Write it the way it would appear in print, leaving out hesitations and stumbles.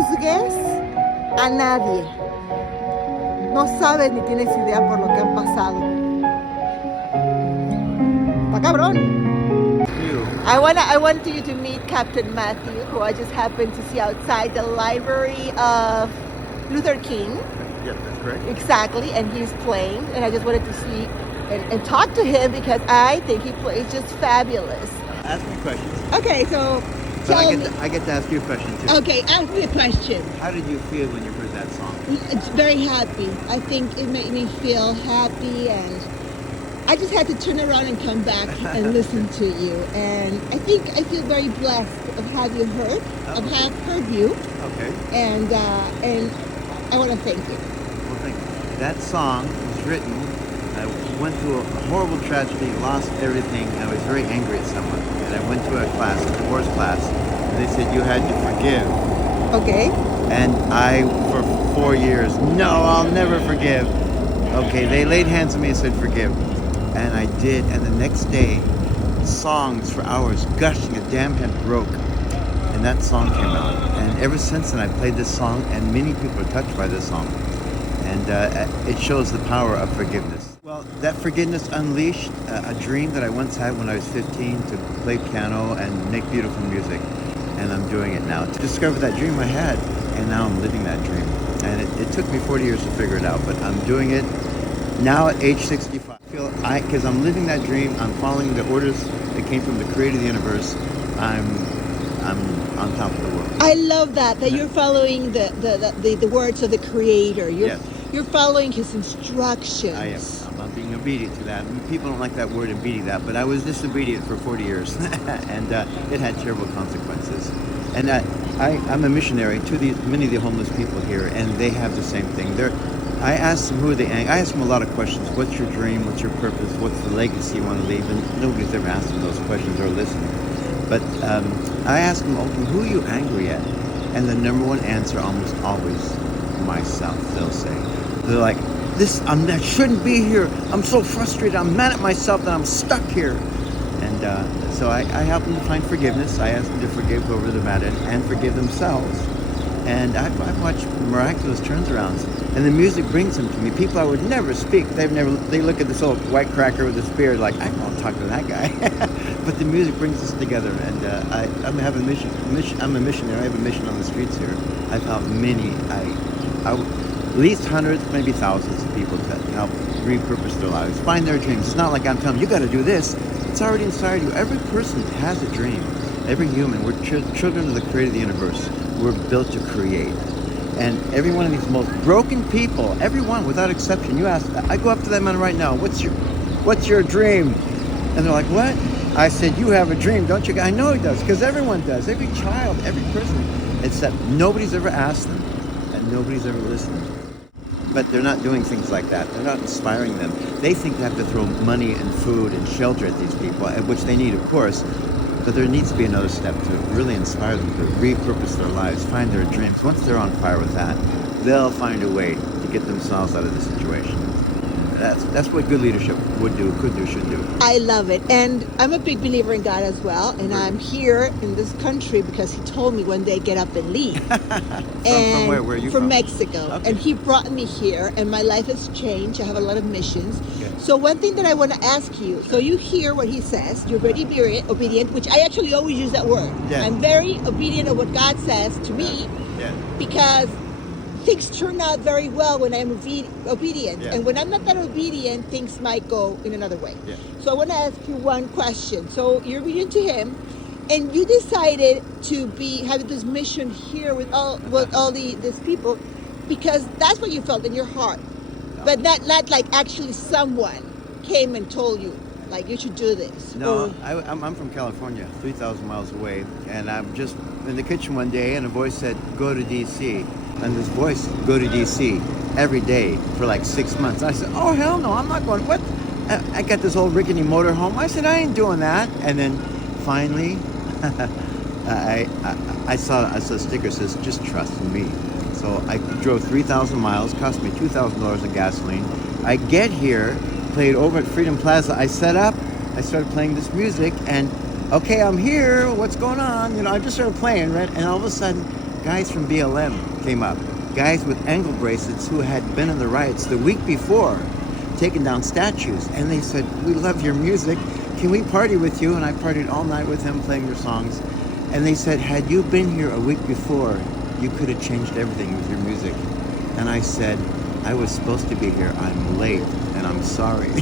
juzgues a nadie. No sabes ni tienes idea por lo que han pasado. Está cabrón. I want you to meet Captain Matthew, who I just happened to see outside the library of Luther King. Yep, that's correct. Exactly, and he's playing, and I just wanted to see and talk to him because I think he plays just fabulous. Ask me questions. Okay, so But tell me. I get to ask you a question too. Okay, ask me a question. How did you feel when you heard that song? It's very happy. I think it made me feel happy, and I just had to turn around and come back and listen to you. And I think I feel very blessed of have you heard, of have heard you, Okay. and I want to thank you. Well, thank you. That song was written. I went through a horrible tragedy, lost everything. I was very angry at someone, and I went to a class, a divorce class, and they said you had to forgive. Okay. And I, for 4 years, no, I'll never forgive. Okay, they laid hands on me and said forgive. And I did, and the next day, songs for hours, gushing, a dam had broke. And that song came out. And ever since then, I played this song, and many people are touched by this song. And it shows the power of forgiveness. Well, that forgiveness unleashed a dream that I once had when I was 15 to play piano and make beautiful music. And I'm doing it now. To discover that dream I had, and now I'm living that dream. And it took me 40 years to figure it out, but I'm doing it now at age 65. Because I'm living that dream, I'm following the orders that came from the creator of the universe. I'm on top of the world. I love that you're following the words of the creator. You're following his instructions. I am. I'm being obedient to that. People don't like that word, obedient that, but I was disobedient for 40 years, and it had terrible consequences. And I'm a missionary to many of the homeless people here, and they have the same thing. I asked them I asked them a lot of questions. What's your dream? What's your purpose? What's the legacy you want to leave? And nobody's ever asked them those questions or listened. But I asked them ultimately, who are you angry at? And the number one answer almost always, myself, they'll say. They're like, I shouldn't be here. I'm so frustrated. I'm mad at myself that I'm stuck here. And so I help them to find forgiveness. I ask them to forgive whoever they're mad at and forgive themselves. And I've watched miraculous turnarounds. And the music brings them to me. People I would never speak. They look at this old white cracker with a spear like, I won't talk to that guy. But the music brings us together. And I have a mission. I'm a missionary. I have a mission on the streets here. I've helped many, at least hundreds, maybe thousands of people to help repurpose their lives, find their dreams. It's not like I'm telling them, you got to do this. It's already inside you. Every person has a dream. Every human. We're children of the creator of the universe. We're built to create. And every one of these most broken people, everyone without exception, you ask, I go up to that man right now, what's your dream? And they're like, what? I said, you have a dream, don't you? I know he does, because everyone does. Every child, every person. Except nobody's ever asked them, and nobody's ever listened. But they're not doing things like that. They're not inspiring them. They think they have to throw money and food and shelter at these people, which they need, of course. But there needs to be another step to really inspire them to repurpose their lives, find their dreams. Once they're on fire with that, they'll find a way to get themselves out of the situation. That's what good leadership would do, could do, should do. I love it. And I'm a big believer in God as well. And I'm here in this country because he told me one day, get up and leave. From where? Where are you from? From Mexico. Okay. And he brought me here, and my life has changed. I have a lot of missions. Okay. So one thing that I want to ask you, so you hear what he says, you're very obedient, which I actually always use that word. Yeah. I'm very obedient of what God says to me because things turn out very well when I'm obedient. Yeah. And when I'm not that obedient, things might go in another way. Yeah. So I want to ask you one question. So you're obedient to him, and you decided to have this mission here with all these people because that's what you felt in your heart. No. But not like actually someone came and told you, like, you should do this. No, I'm from California, 3,000 miles away, and I'm just in the kitchen one day, and a voice said, go to D.C., and this voice, go to D.C. every day for like 6 months. I said, oh, hell no, I'm not going. What? I got this old rickety motorhome. I said, I ain't doing that. And then finally, I saw a sticker that says, just trust in me. So I drove 3,000 miles, cost me $2,000 in gasoline. I get here, played over at Freedom Plaza. I set up, I started playing this music, and okay, I'm here, what's going on? I just started playing, right? And all of a sudden, Guys from BLM came up. Guys with ankle bracelets who had been in the riots the week before, taking down statues. And they said, we love your music. Can we party with you? And I partied all night with them playing your songs. And they said, had you been here a week before, you could have changed everything with your music. And I said, I was supposed to be here. I'm late and I'm sorry.